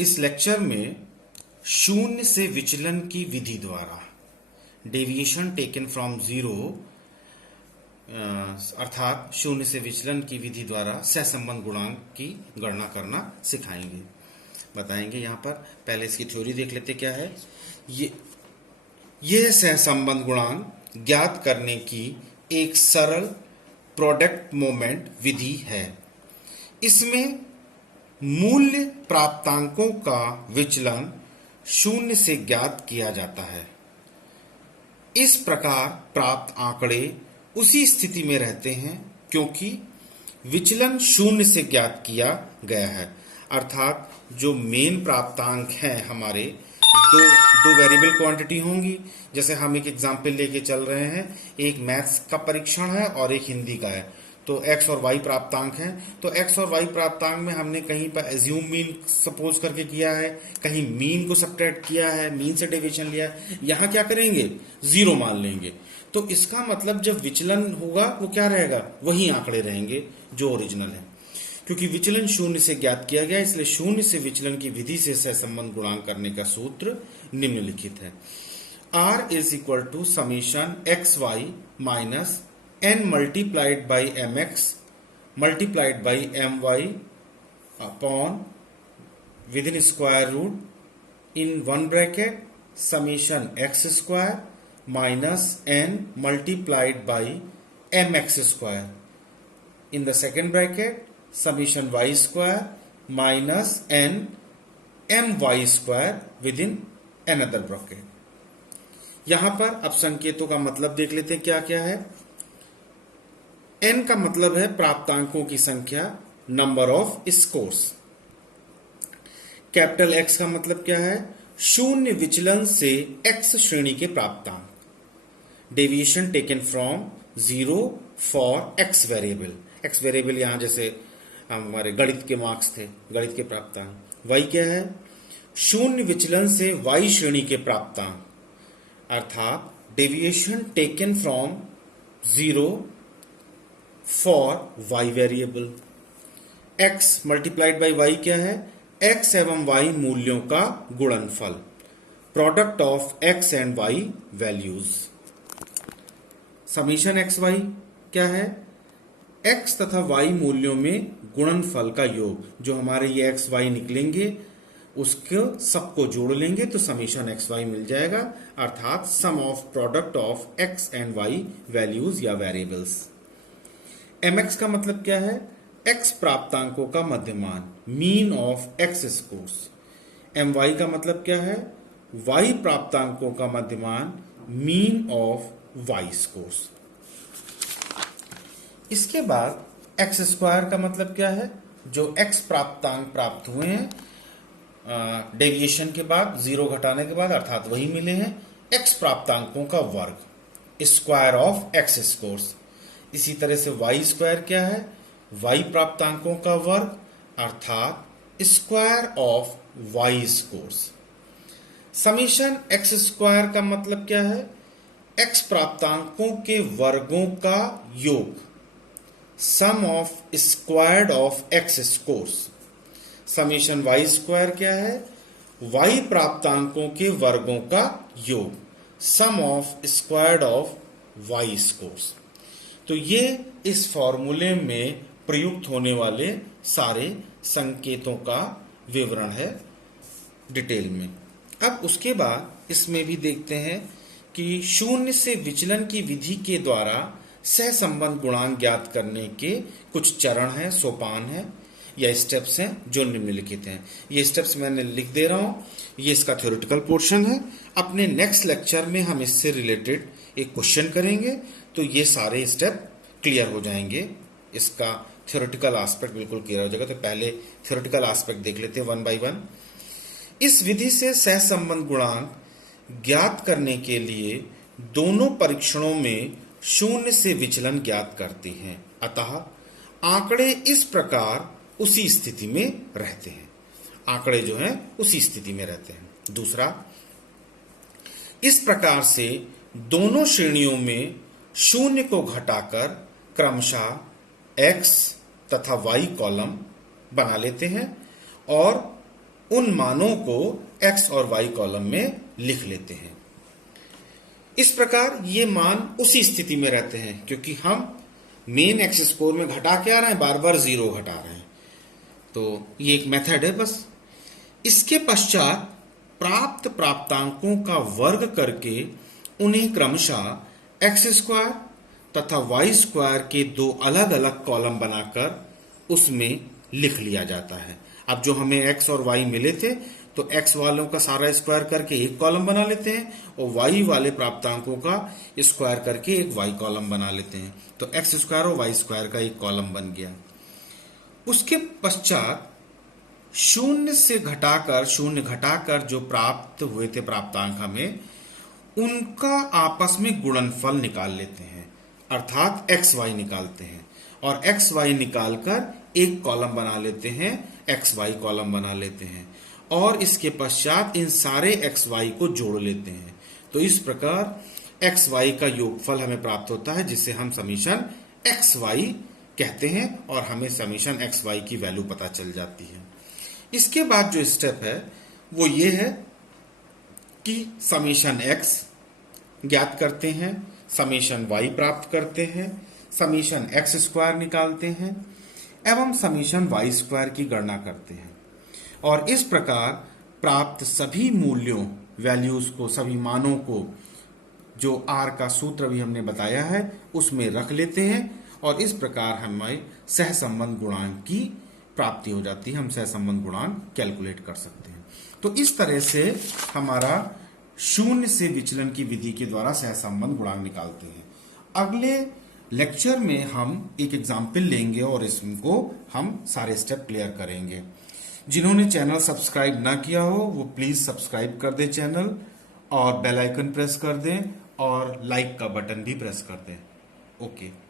इस लेक्चर में शून्य से विचलन की विधि द्वारा डेविएशन टेकन फ्रॉम जीरो अर्थात शून्य से विचलन की विधि द्वारा सहसंबंध गुणांक की गणना करना सिखाएंगे, बताएंगे। यहाँ पर पहले इसकी थ्योरी देख लेते क्या है। यह सहसंबंध गुणांक ज्ञात करने की एक सरल प्रोडक्ट मोमेंट विधि है। इसमें मूल्य प्राप्तांकों का विचलन शून्य से ज्ञात किया जाता है। इस प्रकार प्राप्त आंकड़े उसी स्थिति में रहते हैं क्योंकि विचलन शून्य से ज्ञात किया गया है। अर्थात जो मेन प्राप्तांक हैं हमारे दो वेरिएबल क्वांटिटी होंगी। जैसे हम एक एग्जाम्पल लेके चल रहे हैं, एक मैथ्स का परीक्षण है और एक हिंदी का है, तो x और y प्राप्तांक हैं। तो x और y प्राप्तांक में हमने कहीं पर एज्यूम मीन सपोज करके किया है, कहीं मीन को सब्ट्रैक्ट किया है, मीन से डेविएशन लिया है। यहाँ क्या करेंगे, जीरो मान लेंगे। तो इसका मतलब जब विचलन होगा वो क्या रहेगा, वही आंकड़े रहेंगे जो ओरिजिनल है। क्योंकि विचलन शून्य से ज्ञात किया गया, इसलिए शून्य से विचलन की विधि से सहसंबंध गुणांक करने का सूत्र निम्नलिखित है। R is equal to summation x Y minus n multiplied by mx multiplied by my upon within square root in one bracket summation x square minus n multiplied by mx square in the second bracket summation y square minus n my square within another bracket। यहां पर अब संकेतों का मतलब देख लेते हैं क्या क्या है। n का मतलब है प्राप्तांकों की संख्या, number of scores. Capital X का मतलब क्या है, शून्य विचलन से X श्रेणी के प्राप्तांक। Deviation taken from zero for X variable. X variable यहां जैसे हमारे गणित के मार्क्स थे, गणित के प्राप्तांक। Y क्या है, शून्य विचलन से Y श्रेणी के प्राप्तांक, अर्थात deviation taken from zero for y variable. x multiplied by y क्या है, x एवं y मूल्यों का गुणनफल, product of x and y values. Summation x y क्या है, x तथा y मूल्यों में गुणनफल का योग। जो हमारे ये x y निकलेंगे उसको सबको जोड़ लेंगे तो समीशन एक्स वाई मिल जाएगा, अर्थात sum of product of x and y values या वेरिएबल्स। mx का मतलब क्या है, x प्राप्तांकों का मध्यमान, mean of x scores. my का मतलब क्या है, y प्राप्तांकों का मध्यमान, मीन ऑफ y स्कोर्स। इसके बाद x स्क्वायर का मतलब क्या है, जो x प्राप्तांक प्राप्त हुए हैं डेविएशन के बाद, जीरो घटाने के बाद, अर्थात वही मिले हैं, x प्राप्तांकों का वर्ग, स्क्वायर ऑफ x स्कोर्स। इसी तरह से y स्क्वायर क्या है, y प्राप्तांकों का वर्ग, अर्थात square of y scores. Summation x square का मतलब क्या है, x प्राप्तांकों के वर्गों का योग, sum of squared of x scores. Summation y square क्या है, y प्राप्तांकों के वर्गों का योग, sum of squared of y scores. तो ये इस फॉर्मूले में प्रयुक्त होने वाले सारे संकेतों का विवरण है डिटेल में। अब उसके बाद इसमें भी देखते हैं कि शून्य से विचलन की विधि के द्वारा सहसंबंध गुणांक ज्ञात करने के कुछ चरण हैं, सोपान हैं या स्टेप्स हैं जो निम्नलिखित हैं। ये स्टेप्स मैंने लिख दे रहा हूं, ये इसका थ्योरेटिकल पोर्शन है। अपने नेक्स्ट लेक्चर में हम इससे रिलेटेड एक क्वेश्चन करेंगे तो ये सारे स्टेप क्लियर हो जाएंगे, इसका थ्योरेटिकल एस्पेक्ट बिल्कुल क्लियर हो जाएगा। तो पहले थ्योरेटिकल एस्पेक्ट देख लेते हैं वन बाय वन। इस विधि से सहसंबंध गुणांक ज्ञात करने के लिए दोनों परीक्षणों में शून्य से विचलन ज्ञात करते हैं, अतः आंकड़े इस प्रकार उसी स्थिति में रहते हैं। आंकड़े जो हैं उसी स्थिति में रहते हैं। दूसरा, इस प्रकार से दोनों श्रेणियों में शून्य को घटाकर क्रमशः x तथा y कॉलम बना लेते हैं और उन मानों को x और y कॉलम में लिख लेते हैं। इस प्रकार ये मान उसी स्थिति में रहते हैं क्योंकि हम मेन एक्स स्कोर में घटा के आ रहे हैं, बार बार 0 घटा रहे हैं। तो ये एक मेथड है बस। इसके पश्चात प्राप्त प्राप्तांकों का वर्ग करके उन्हें क्रमशः एक्स स्क्वायर तथा वाई स्क्वायर के दो अलग अलग कॉलम बनाकर उसमें लिख लिया जाता है। अब जो हमें एक्स और वाई मिले थे तो एक्स वालों का सारा स्क्वायर करके एक कॉलम बना लेते हैं और वाई वाले प्राप्तांकों का स्क्वायर करके एक वाई कॉलम बना लेते हैं। तो एक्स स्क्वायर और वाई स्क्वायर का एक कॉलम बन गया। उसके पश्चात शून्य घटाकर जो प्राप्त हुए थे प्राप्तांक हमें, उनका आपस में गुणनफल निकाल लेते हैं, अर्थात एक्स वाई निकालते हैं और एक्स वाई निकालकर एक कॉलम बना लेते हैं, एक्स वाई कॉलम बना लेते हैं और इसके पश्चात इन सारे एक्स वाई को जोड़ लेते हैं। तो इस प्रकार एक्स वाई का योगफल हमें प्राप्त होता है जिसे हम समीशन एक्स वाई कहते हैं और हमें समीशन एक्स वाई की वैल्यू पता चल जाती है। इसके बाद जो स्टेप है वो ये है कि समीशन एक्स ज्ञात करते हैं, समीशन वाई प्राप्त करते हैं, समीशन एक्स स्क्वायर निकालते हैं एवं समीशन वाई स्क्वायर की गणना करते हैं और इस प्रकार प्राप्त सभी मूल्यों वैल्यूज को, सभी मानों को जो आर का सूत्र भी हमने बताया है उसमें रख लेते हैं और इस प्रकार हमें सहसंबंध गुणांक की प्राप्ति हो जाती है। हम सहसंबंध गुणांक कैलकुलेट कर सकते हैं। तो इस तरह से हमारा शून्य से विचलन की विधि के द्वारा सहसंबंध गुणांक निकालते हैं। अगले लेक्चर में हम एक एग्जाम्पल लेंगे और इसको हम सारे स्टेप क्लियर करेंगे। जिन्होंने चैनल सब्सक्राइब ना किया हो वो प्लीज सब्सक्राइब कर दें चैनल और बेल आइकन प्रेस कर दें और लाइक का बटन भी प्रेस कर दें। ओके।